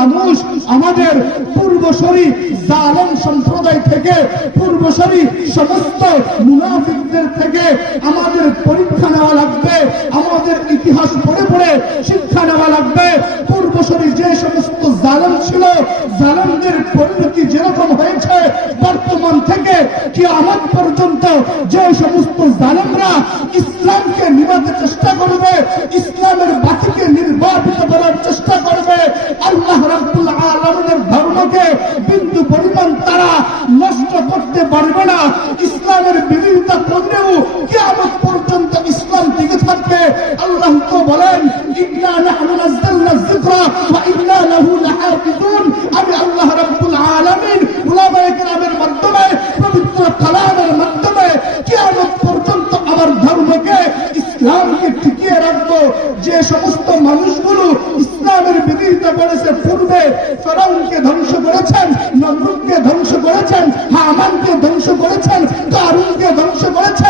মানুষ আমাদের পূর্বসরী জালেম সম্প্রদায় থেকে, পূর্বসরী সমস্ত মুনাফিকদের থেকে আমাদের পরীক্ষা নেওয়া লাগবে, আমাদের ইতিহাস পড়ে পড়ে শিক্ষা নেওয়া লাগবে। পূর্বসরী যে সমস্ত জালেম ছিল, জালেমদের পরিণতি যেরকম হয়েছে, বর্তমান থেকে কি আমার পর্যন্ত যে সমস্ত জালেমরা ইসলামকে নিভাতে চেষ্টা করবে, ইসলামের বাতিকে নির্বাপিত করার চেষ্টা করবে আল্লাহ রাব্বুল আলামিনের ধর্মকে বিন্দু পরিমাণ তারা নষ্ট করতে পারবে না। ইসলামের বিরোধিতা করলেও কিয়ামত পর্যন্ত ইসলাম টিকে থাকবে। আল্লাহ তো বলেন আমি আল্লাহ মাধ্যমে, পবিত্র কালামের মাধ্যমে পর্যন্ত আমার ধর্মকে, ইসলামকে টিকিয়ে রাখব। যে সমস্ত মানুষগুলো বিরোধিতা করেছে, পূর্বে ফেরাউনকে ধ্বংস করেছেন, নমরুদকে ধ্বংস করেছেন, হামানকে ধ্বংস করেছেন, কারুনকে ধ্বংস করেছেন।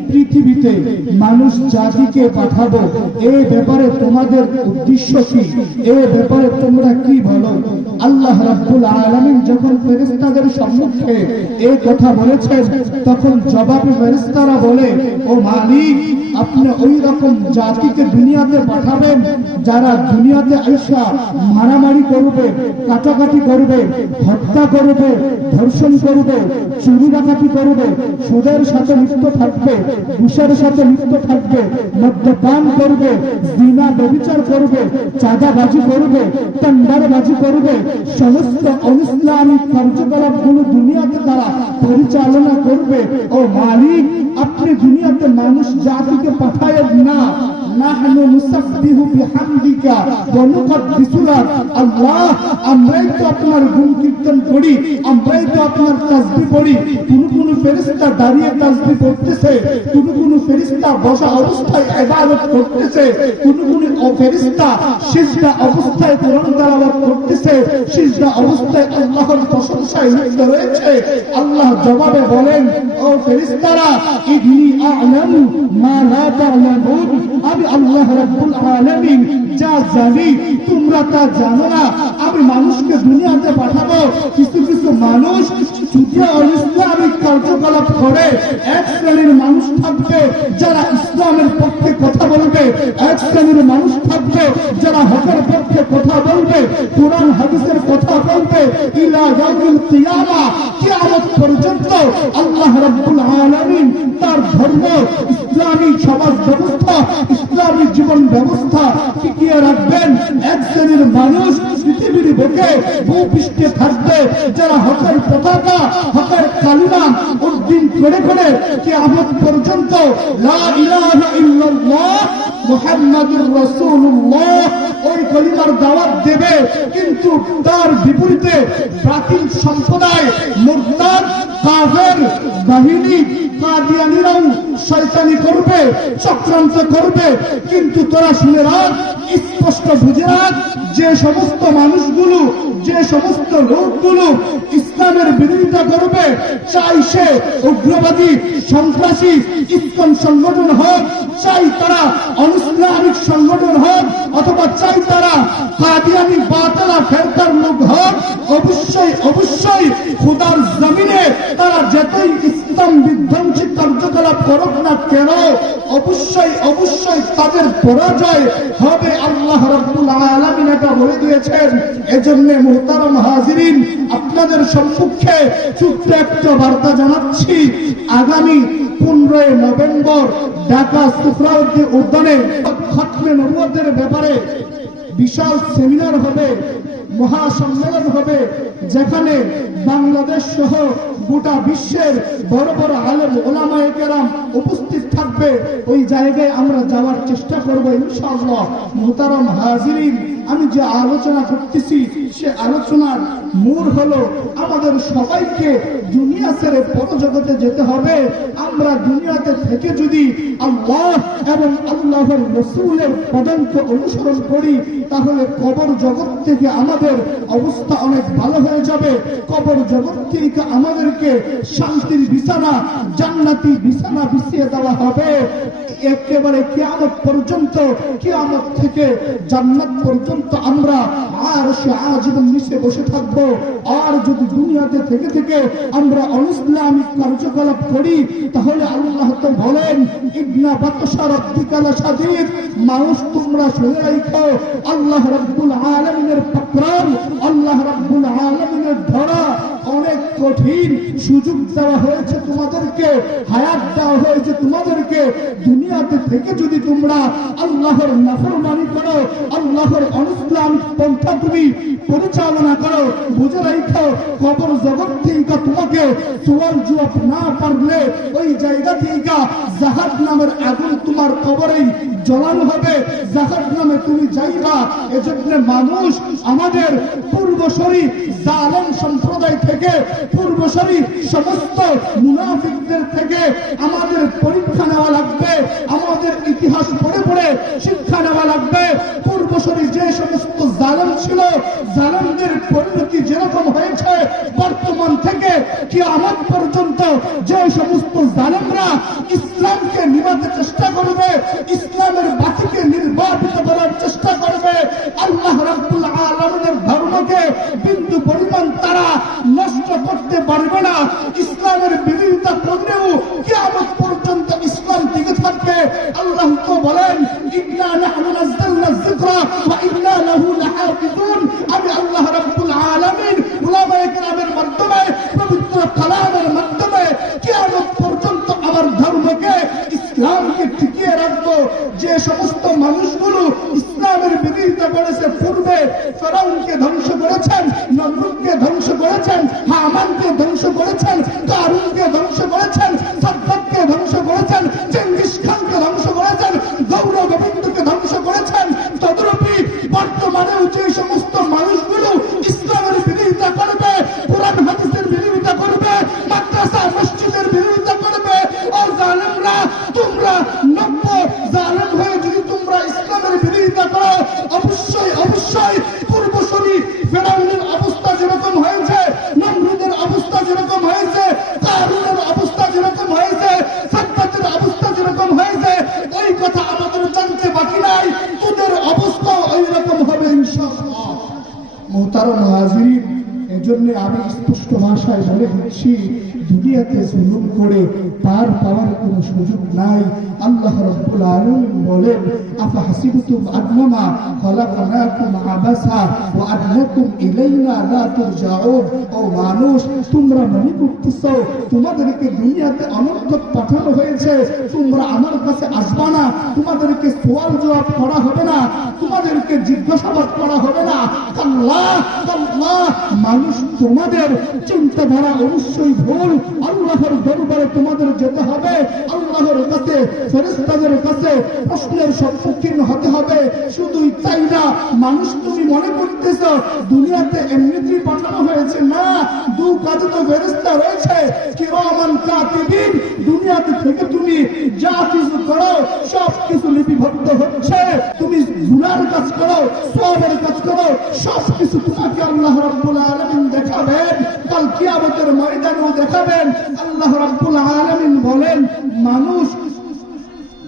পৃথিবীতে মানুষ জাতিকে পাঠাবো, এ ব্যাপারে তোমাদের উদ্দেশ্য কি? এ ব্যাপারে তোমরা কি বলো? আল্লাহ রাব্বুল আলামিন যখন ফেরেশতাদের সম্মুখে এই কথা বলেছেন, তখন জবাবে ফেরেশতারা বলে, ও মালিক, আপনি ওই রকম জাতিকে দুনিয়াতে পাঠাবেন, যারা দুনিয়াতে আইসা মারামারি করবে, কাটাকাটি করবে, হত্যা করবে, ধর্ষণ করবে, চুরি ডাকাতি করবে, সুদের সাথে লিপ্ত থাকবে ঘুষের সাথে লিপ্ত থাকবে, মদ্যপান করবে, জিনা ব্যবচার করবে, চাঁদাবাজি করবে, টেন্ডারবাজি করবে, সমস্ত অনিসলামিক কার্যকলাপগুলো দুনিয়াতে তারা পরিচালনা করবে। ও মালিক, আপনি দুনিয়াতে মানুষ জাতিকে পাঠায় না। নাহনু নুসাব্বিহু বিহামদিকা ওয়া নুকদ্দিসু আল্লাহ, আমরাই তো আপনার গুণ কীর্তন করি, আমরাই তো আপনার তাসবিহ পড়ি। কোন কোন ফেরেশতা দাঁড়িয়ে তাসবিহ পড়তেছে, কোন কোন ফেরেশতা বসা অবস্থায় ইবাদত করতেছে, কোন কোন ফেরেশতা সিজদা অবস্থায় কোরআন তেলাওয়াত করতেছে, সিজদা অবস্থায় আল্লাহর প্রশংসায় লিপ্ত রয়েছে। আল্লাহ জবাবে বলেন, ও ফেরেশতারা, ইদনি আ'লামু মা লা তা'লামুন আমি মানুষকে দুনিয়াতে পাঠাবো। কিছু কিছু মানুষ ইসলামিক কার্যকলাপ করে। এক শ্রেণির মানুষ থাকবে যারা ইসলামের পক্ষে কথা বলবে। এক শ্রেণির মানুষ থাকবে যারা হকের পক্ষে কথা বলবে। কোরআন, হাদিসের কথা বলবে। পর্যন্ত আল্লাহ রাব্বুল আলামিন তার ধর্ম, ইসলামী সমাজ ব্যবস্থা ব্যবস্থা টিকিয়ে রাখবেন। এক শ্রেণির মানুষ পৃথিবীর বুকে ভূপৃষ্ঠে থাকবে। যারা হকের পতাকা, হকের কালিমা উদ্দিন করে করে পর্যন্ত ওই কলিমার দাওয়াত দেবে। কিন্তু তার বিপরীতে বাতিল সম্প্রদায়, মুরতাদ, কাফের, বাহিনী করবে, চক্রান্ত করবে, কিন্তু তোরা শুনে রাখ, স্পষ্ট বুঝে রাখ, যে সমস্ত মানুষগুলো, যে সমস্ত লোকগুলো ইসলামের বিরোধিতা করবে, চাই সে উগ্রবাদী, সন্ত্রাসী, ইসকন সংগঠন হোক, চাই তারা অনিসলামিক সংগঠন হোক, অথবা চাই তারা কাদিয়ানি বাতলা ফেরকার লোক হোক, অবশ্যই অবশ্যই খুদার করুক না কেন, অবশ্যই অবশ্যই তাদের পরাজয় হবে। আল্লাহ রাব্বুল আলামিন এটা বলে দিয়েছেন। এজন্য মুহতারাম হাজিরিন, আপনাদের সম্মুখে ছোট্ট একটা বার্তা জানাচ্ছি। আগামী পনেরোই নভেম্বর ঢাকা সুফরাউদ্দিন উদ্যানে খতমে নবুয়তের ব্যাপারে বিশাল সেমিনার হবে, মহাসম্মেলন হবে, যেখানে বাংলাদেশ সহ গোটা বিশ্বের বড় বড় আলেম ওলামায়ে কেরাম উপস্থিত থাকবে। ওই জায়গায় আমরা যাওয়ার চেষ্টা করব ইনশাআল্লাহ। মোহতারাম হাজিরিন, আমি যে আলোচনা করতেছি, সে আলোচনার মূল হলো আমাদের সবাইকে দুনিয়া ছেড়ে পরজগতে যেতে হবে। আমরা দুনিয়াতে থেকে যদি আল্লাহ এবং আল্লাহর রসুলের পদাঙ্ক অনুসরণ করি, তাহলে কবর জগৎ থেকে আমাদের অবস্থা অনেক ভালো হয়ে যাবে। কবর জগৎ থেকে আমাদেরকে শান্তির বিছানা, জান্নাতি বিছানা বিছিয়ে দেওয়া হবে। একেবারে কিয়ামত পর্যন্ত, কিয়ামত থেকে জান্নাত পর্যন্ত আমরা আর সে আজীবন মিশে বসে থাকব। আর যদি দুনিয়াতে থেকে থেকে আমরা অনিসলামিক কার্যকলাপ করি, তাহলে আল্লাহ তো বলেন, ইবনা বাতশা রব্বিকালা সাদিদ মানুষ, তোমরা শুনে রাখো, আল্লাহ রাব্বুল আলামিনের পাকরাম আল্লাহ রাব্বুল আলামিনের ধরা কঠিন সুযোগ দেওয়া হয়েছে তোমাদেরকে, হায়াত দেওয়া হয়েছে তোমাদেরকে। দুনিয়াতে থেকে যদি তোমরা আল্লাহর নাফরমানি করো, আল্লাহর অনুসলামিক পন্থা তুমি পরিচালনা করো, বুঝে রাখো, কবর জগৎ থেকে তোমাকে সোয়াল জবাব না পারলে ওই জায়গা থেকে জাহাজ নামের আগুন তোমার কবরেই জ্বলানো হবে। জাহাজ নামে তুমি যাইবা, এজন্য মানুষ আমাদের পূর্বসরী জালেম সম্প্রদায় থেকে পূর্বসরী সমস্ত মুনাফিকদের থেকে আমাদের পরীক্ষা নেওয়া লাগবে, আমাদের ইতিহাস পড়ে পড়ে শিক্ষা নেওয়া লাগবে। পূর্বসরী যে সমস্ত জালেম ছিল, জালেমদের পরিণতি যেরকম হয়েছে, বর্তমান থেকে কি আমার পর্যন্ত যে সমস্ত জালেমরা বিরোধিতা করলেও পর্যন্ত ইসলাম টিকে থাকবে। আল্লাহ তো বলেন আমি আল্লাহ মাধ্যমে, পবিত্র কালামের মাধ্যমে পর্যন্ত আমার ধর্মকে, ইসলামকে টিকিয়ে রাখব। যে সমস্ত মানুষগুলো ইসলামের বিরোধিতা করেছে পূর্বে, ফেরাউনকে ধ্বংস করেছেন ভাষায় বলে দিচ্ছি দুনিয়াতে জুলুম করে পার পাওয়ার কোনো সুযোগ নাই। আল্লাহ রাব্বুল আলামিন বলেন আফা হাসিবতুম আন্নামা খলাকনাকুম আবাসা ওয়া আন্নাকুম ইলাইনা লা তুরজাউন। ও মানুষ, তোমরা মনে করতেছো, তোমাদেরকে দুনিয়াতে অনর্থক পাঠানো হয়েছে, তোমরা আমার কাছে আসবা না, তোমাদেরকে সওয়াল জবাব করা হবে না, তোমাদেরকে জিজ্ঞাসাবাদ করা হবে না। আল্লাহ আল্লাহ, মানুষ তোমাদের চিন্তাধারা অবশ্যই ভুল। আল্লাহর দরবারে তোমাদের যেতে হবে। আল্লাহর কাছে, ফেরেশতাদের কাছে প্রশ্নের সম্মুখীন হতে হবে। শুধুই তাই না, মানুষ তুমি মনে করতেছ, দুনিয়াতে এমনিতেই পাঠানো হয়েছে? না, দু কাজে তো ফেরেশতা রয়েছে। কিরামান কাতিবিন, দুনিয়াতে থেকে তুমি যা কিছু করো, সব কিছু লিপিবদ্ধ হচ্ছে। তুমি গুনার কাজ করো, সবের কাজ করো, সব কিছু তোমাকে আল্লাহ রাব্বুল আলামিন দেখাবেন কাল কিয়ামতের ময়দানেও দেখাবেন। আল্লাহ রাব্বুল আলামিন বলেন মানুষ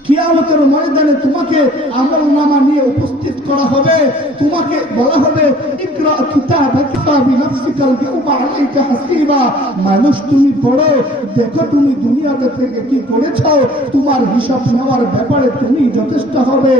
কিয়ামতের ময়দানে তোমাকে আমল নামা নিয়ে উপস্থিত করা হবে। তোমাকে বলা হবে, ইকরা কিতাবাকা বিনাফসিকাল ইয়াউমা আলাইকা হাসিবা। মানুষ তুমি পড়ো, দেখো তুমি দুনিয়াতে থেকে কি করেছ। তোমার হিসাব নেওয়ার ব্যাপারে তুমি যথেষ্ট হবে।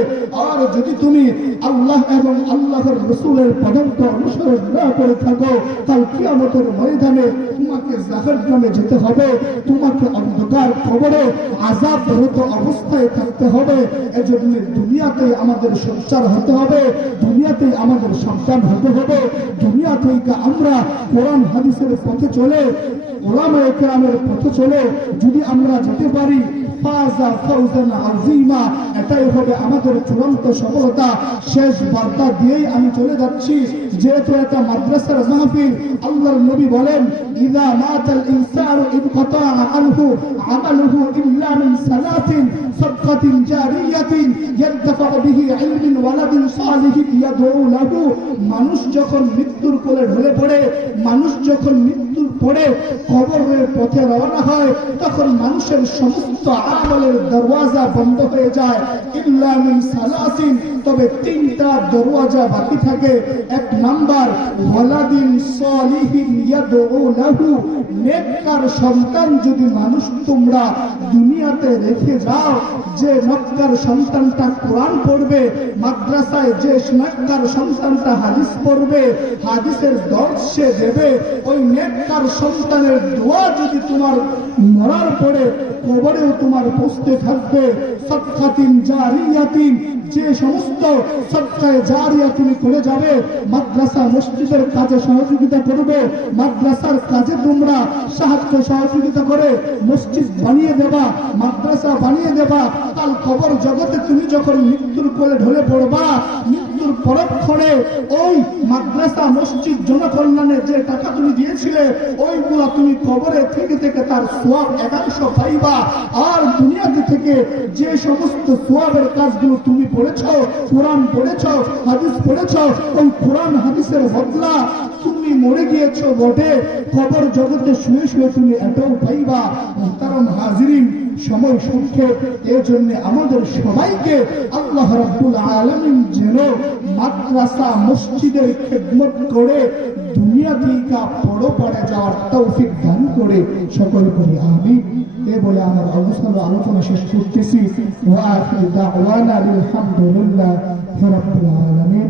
আর যদি তুমি আল্লাহ এবং আল্লাহর রসুলের পদার্থ অনুসরণ না করে থাকো কাল কিয়ামতের ময়দানে তোমাকে জাহান্নামে যেতে হবে। তোমাকে অন্ধকার খবরে আজাদ আজাবরত অবস্থায় থাকতে হবে। এজন্য দুনিয়াতে আমাদের সঞ্চার হতে হবে। দুনিয়াতে আমাদের সন্তান হতে হবে। দুনিয়া থেকে আমরা কোরআন হাদিসের পথে চলে ওলামা একরামের পথে চলে, যদি আমরা যেতে পারি এটাই হবে আমাদের চূড়ান্ত সফলতা। শেষ বার্তা দিয়েই আমি চলে যাচ্ছি। যেহেতু এটা মাদ্রাসার মাহফিল আল্লাহর নবী বলেন, ইদা মাতাল ইনসানু ইনকাতা আনহু আমালুহু ইল্লা মিন সালাতিন সাদকাতিন জারিয়াতিন ইয়ানতাফা বিহি ইলমিন ওয়ালাদিন সালিহিন ইয়াদউ লাহু। মানুষ যখন মৃত্যুর কোলে ঢলে পড়ে, মানুষ যখন মৃত্যুর পরে কবরের পথে রওনা হয়, তখন মানুষের সমস্ত আমলের দরওয়াজা বন্ধ হয়ে যায়। ইল্লা মিন সালাসিন তবে তিনটা দরওয়াজা বাকি থাকে। এক নাম্বার ওয়ালাদিন সালিহিন ইয়াদউ লাহু, নেককার সন্তান যদি মানুষ তোমরা দুনিয়াতে রেখে যাও যে নক্কার সন্তানটা কোরআন পড়বে, মাদ্রাসায় যে নেককার সন্তানটা হাদিস পড়বে, হাদিসের দর্শ সে দেবে, ওই নেককার সন্তানের দোয়া যদি তোমার মরার পরে কবরেও তোমার পৌঁছতে থাকবে সৎখাতিন জারিয়াতিন যে সমস্ত সৎকায় জারিয়া তুমি করে যাবে, মাদ্রাসা মসজিদের কাজে সহযোগিতা করবে, মাদ্রাসার কাজে তোমরা সাহায্য সহযোগিতা করে মসজিদ বানিয়ে দেবা, মাদ্রাসা বানিয়ে দেবা। কাল কবর জগতে তুমি যখন মৃত্যুর কোলে ঢলে পড়বা, মৃত্যুর পরক্ষণে ওই মাদ্রাসা মসজিদ জনকল্যাণে যে টাকা তুমি দিয়েছিলে, ওইগুলা তুমি কবরে থেকে থেকে তার সোয়াব একাংশ পাইবা। আর দুনিয়াতে থেকে যে সমস্ত সোয়াবের কাজগুলো তুমি পড়েছ, কোরআন পড়েছ, হাদিস পড়েছ, ওই কোরআন, হাদিসের বদলা তুমি মরে গিয়েছো বটে। কবর জগতে শুয়ে শুয়ে তুমি এটাও পাইবা। কারণ হাজিরিন, সময় সংক্ষেপ। এর জন্য আমাদের সবাইকে আল্লাহ রাব্বুল আলামিন যেন মাদ্রাসা, মসজিদের খেদমত করে, দুনিয়া থেকে পড়ে যাওয়ার তৌফিক দান করে। সকল করি আমি এ বলে আমার অবস্থান ও আলোচনা শেষ করতেছি ওয়া আখির দাওয়ানা আলহামদুলিল্লাহ রাব্বিল আলামিন